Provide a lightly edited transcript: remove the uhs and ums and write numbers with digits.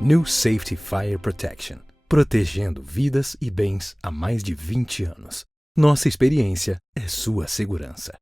New Safety Fire Protection. Protegendo vidas e bens há mais de 20 anos. Nossa experiência é sua segurança.